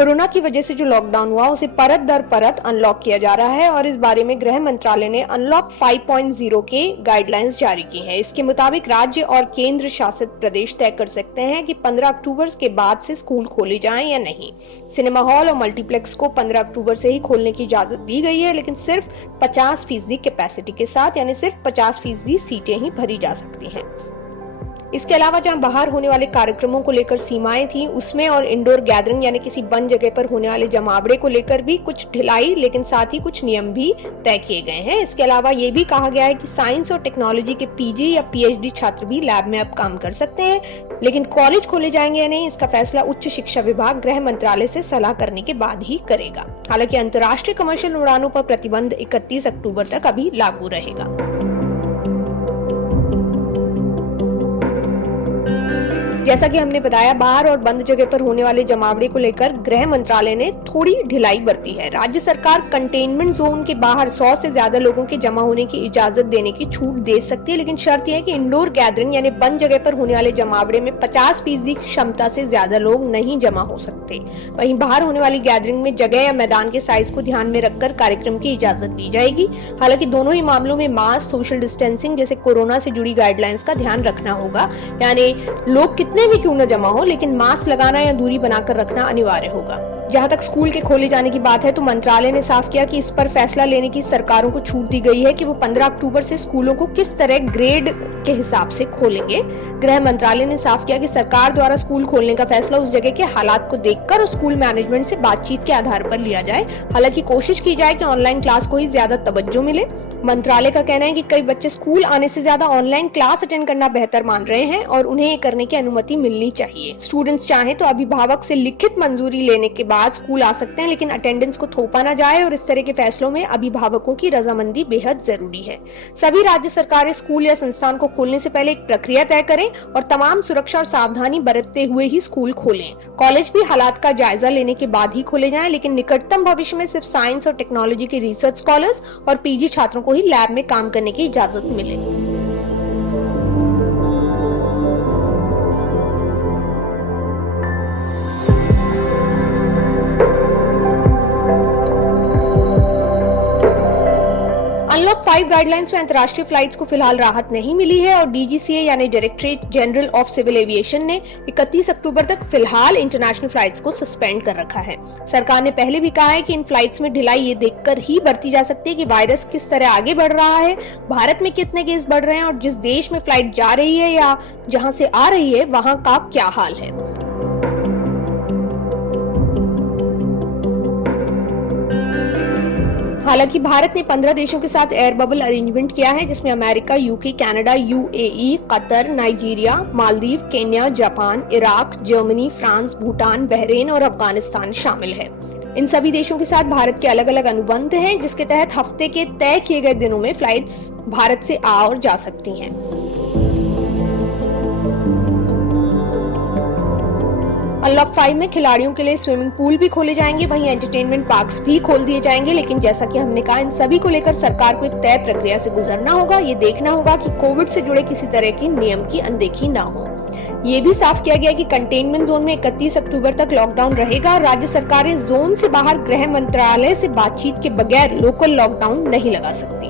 Corona की वजह से जो लॉकडाउन हुआ उसे परत दर परत अनलॉक किया जा रहा है और इस बारे में गृह मंत्रालय ने अनलॉक 5.0 के गाइडलाइंस जारी की हैं। इसके मुताबिक राज्य और केंद्र शासित प्रदेश तय कर सकते हैं कि 15 अक्टूबर के बाद से स्कूल खोले जाएं या नहीं। सिनेमा हॉल और मल्टीप्लेक्स को 15 अक्टूबर से ही खोलने की इजाजत दी गई है, लेकिन सिर्फ 50% कैपेसिटी के साथ, यानी सिर्फ 50% सीटें ही भरी जा सकती हैं। इसके अलावा जहां बाहर होने वाले कार्यक्रमों को लेकर सीमाएं थी, उसमें और इंडोर गैदरिंग यानी किसी बंद जगह पर होने वाले जमावड़े को लेकर भी कुछ ढिलाई, लेकिन साथ ही कुछ नियम भी तय किए गए हैं। इसके अलावा ये भी कहा गया है कि साइंस और टेक्नोलॉजी के पीजी या पीएचडी छात्र भी लैब में अब काम कर सकते हैं, लेकिन कॉलेज खोले जाएंगे या नहीं, इसका फैसला उच्च शिक्षा विभाग गृह मंत्रालय से सलाह करने के बाद ही करेगा। हालांकि अंतर्राष्ट्रीय कमर्शियल उड़ानों पर प्रतिबंध 31 अक्टूबर तक अभी लागू रहेगा। जैसा कि हमने बताया, बाहर और बंद जगह पर होने वाले जमावड़े को लेकर गृह मंत्रालय ने थोड़ी ढिलाई बरती है। राज्य सरकार कंटेनमेंट जोन के बाहर 100 से ज्यादा लोगों के जमा होने की इजाजत देने की छूट दे सकती है, लेकिन शर्त यह है कि इंडोर गैदरिंग यानी बंद जगह पर होने वाले जमावड़े में 50% क्षमता से ज्यादा लोग नहीं जमा हो सकते। वहीं बाहर होने वाली गैदरिंग में जगह या मैदान के साइज को ध्यान में रखकर कार्यक्रम की इजाजत दी जाएगी। हालांकि दोनों ही मामलों में मास्क, सोशल डिस्टेंसिंग जैसे कोरोना से जुड़ी गाइडलाइंस का ध्यान रखना होगा, यानी लोग कितने भी क्यों न जमा हो, लेकिन मास्क लगाना या दूरी बनाकर रखना अनिवार्य होगा। जहां तक स्कूल के खोले जाने की बात है, तो मंत्रालय ने साफ किया कि इस पर फैसला लेने की सरकारों को छूट दी गई है कि वो 15 अक्टूबर से स्कूलों को किस तरह ग्रेड के हिसाब से खोलेंगे। गृह मंत्रालय ने साफ किया कि सरकार द्वारा स्कूल खोलने का फैसला उस जगह के हालात को देखकर और स्कूल मैनेजमेंट से बातचीत के आधार पर लिया जाए। हालांकि कोशिश की जाए कि ऑनलाइन क्लास को ही ज्यादा तवज्जो मिले। मंत्रालय का कहना है कि कई बच्चे स्कूल आने से ज्यादा ऑनलाइन क्लास अटेंड करना बेहतर मान रहे हैं और उन्हें ये करने की अनुमति मिलनी चाहिए। स्टूडेंट्स चाहें तो अभिभावक से लिखित मंजूरी लेने के बाद स्कूल आ सकते हैं, लेकिन अटेंडेंस को थोपा ना जाए और इस तरह के फैसलों में अभिभावकों की रजामंदी बेहद जरूरी है। सभी राज्य सरकारें स्कूल या संस्थान को खोलने से पहले एक प्रक्रिया तय करें और तमाम सुरक्षा और सावधानी बरतते हुए ही स्कूल खोलें। कॉलेज भी हालात का जायजा लेने के बाद ही खोले जाएं, लेकिन निकटतम भविष्य में सिर्फ साइंस और टेक्नोलॉजी के रिसर्च स्कॉलर्स और पीजी छात्रों को ही लैब में काम करने की इजाजत मिले। अनलॉक 5 गाइडलाइंस में अंतर्राष्ट्रीय फ्लाइट्स को फिलहाल राहत नहीं मिली है और डीजीसीए यानी directorate general of civil aviation ने 31 अक्टूबर तक फिलहाल इंटरनेशनल फ्लाइट्स को सस्पेंड कर रखा है। सरकार ने पहले भी कहा है कि इन फ्लाइट्स में ढिलाई ये देखकर ही बरती जा सकती है कि वायरस किस तरह आगे बढ़ रहा है, भारत में कितने केस बढ़ रहे हैं और जिस देश में फ्लाइट जा रही है या जहां से आ रही है वहां का क्या हाल है। हालांकि भारत ने 15 देशों के साथ एयर बबल अरेंजमेंट किया है, जिसमें America, UK, Canada, UAE, Qatar, Nigeria, Maldives, Kenya, Japan, Iraq, Germany, France, Bhutan, Bahrain और अफगानिस्तान शामिल है। इन सभी देशों के साथ भारत के अलग अलग अनुबंध हैं, जिसके तहत हफ्ते के तय किए गए दिनों में फ्लाइट्स भारत से आ और जा सकती हैं। अनलॉक 5 में खिलाड़ियों के लिए स्विमिंग पूल भी खोले जाएंगे, वहीं एंटरटेनमेंट पार्क्स भी खोल दिए जाएंगे, लेकिन जैसा कि हमने कहा, इन सभी को लेकर सरकार को एक तय प्रक्रिया से गुजरना होगा। ये देखना होगा कि कोविड से जुड़े किसी तरह की नियम की अनदेखी ना हो। ये भी साफ किया गया कि कंटेनमेंट जोन में 31 अक्टूबर तक लॉकडाउन रहेगा। राज्य सरकारें जोन से बाहर गृह मंत्रालय से बातचीत के बगैर लोकल लॉकडाउन नहीं लगा सकती।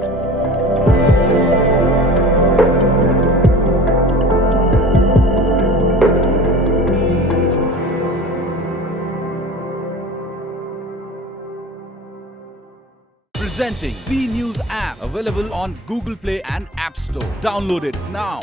Presenting B News app, available on Google Play and App Store. Download it now.